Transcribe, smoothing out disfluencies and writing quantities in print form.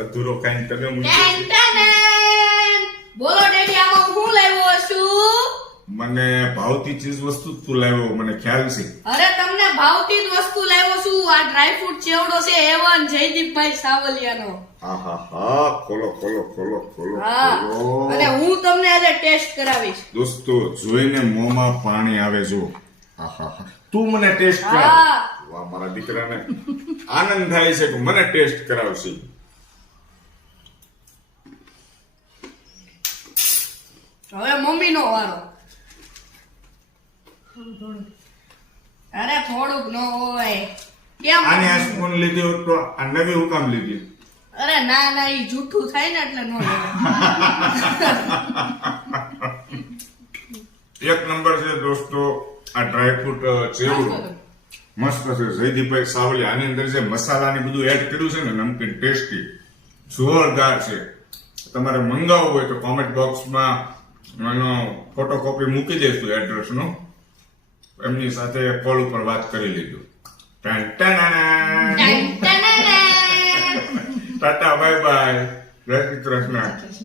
અધૂરો કાઈ તમે બોલો ડેડી, આમાં હું લાવ્યો છું? મને ભાવતી ચીજ વસ્તુ તું લાવ્યો, મને ખ્યાલ છે. અરે તમને ભાવતી જ વસ્તુ લાવ્યો છું. આ ડ્રાય ફ્રૂટ ચેવડો છે એવન જયદીપભાઈ સાવલિયાનો. આહાહા, ખોલો ખોલો ખોલો ખોલો હા, ખોલો. અને હું તમને આજે ટેસ્ટ કરાવીશ. દોસ્તો, જોઈને મોંમાં પાણી આવે જો. આહાહા, તું મને ટેસ્ટ કરાવ. હા. વાહ, મારા દીકરાને આનંદ થાય છે કે મને ટેસ્ટ કરાવશે. હવે મમ્મીનો વારો. અરે થોડુંક ન હોય કેમ? આને આ સ્પૂન લીધી હોત તો આ નવી હું કામ લીધી? અરે ના ના, ઈ જૂઠું થાય ને એટલે નો લેવાય. એક નંબર છે દોસ્તો આ ડ્રાયફ્રૂટ ચેવડો. મસ્ત છે. જયદીપભાઈ સાવલી આની અંદર જે મસાલાની બધું એડ કર્યું છે ને, નમકીન ટેસ્ટી જોરદાર છે. તમારે મંગાવવું હોય તો કોમેન્ટ બોક્સમાં એનો ફોટોકોપી મૂકી દઈશું એડ્રેસનો. એમની સાથે કોલ ઉપર વાત કરી લીધું. ટાટા બાય બાય, જય શ્રી કૃષ્ણ.